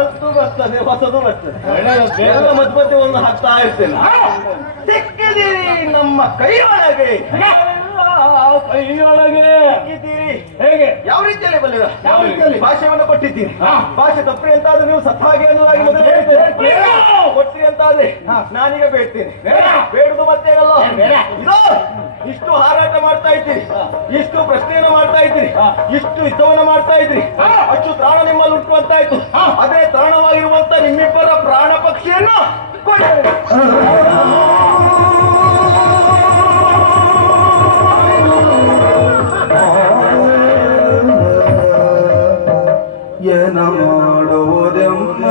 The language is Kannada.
ಹೊಸದು ಬರ್ತದೆ ಮಧ್ಯವರ್ತಿ ಒಂದು ಹಾಕ್ತಾ ಇರ್ತೇನೆ. ಸಿಕ್ಕಿದ್ದೀರಿ ನಮ್ಮ ಕೈಯೊಳಗೆ, ಸಿಕ್ಕಿದ್ದೀರಿ. ಹೇಗೆ ಯಾವ ರೀತಿಯಲ್ಲಿ ಬಲ್ಲಿರ ಭಾಷೆಯನ್ನು ಕೊಟ್ಟಿದ್ದೀನಿ. ಭಾಷೆ ತಪ್ಪಿ ಅಂತಾದ್ರೆ ನೀವು ಸತ್ತ ಹಾಗೆ ಅನ್ನೋದಾಗಿ ಮೊದಲು ಹೇಳ್ತೇನೆ. ಕೊಟ್ಟಿರಿ ಅಂತಾದ್ರೆ ನಾನೀಗ ಬೇಡ್ತೇನೆ. ಬೇಡುದು ಮತ್ತೇನಲ್ಲ, ಇದು ಇಷ್ಟು ಹಾರಾಟ ಮಾಡ್ತಾ ಇದ್ದೀರಿ, ಇಷ್ಟು ಪ್ರಶ್ನೆಯನ್ನು ಮಾಡ್ತಾ ಇದ್ದೀರಿ, ಇಷ್ಟು ಯುದ್ಧವನ್ನು ಮಾಡ್ತಾ ಇದ್ರಿ, ಅಷ್ಟು ತ್ರಾಣ ನಿಮ್ಮಲ್ಲಿ ಉಂಟು ಅಂತಾಯ್ತು. ಅದೇ ತ್ರಾಣವಾಗಿರುವಂತ ನಿಮ್ಮಿಬ್ಬರ ಪ್ರಾಣ ಪಕ್ಷಿಯನ್ನು ಏನ ಮಾಡುವುದೆಮ್ಮ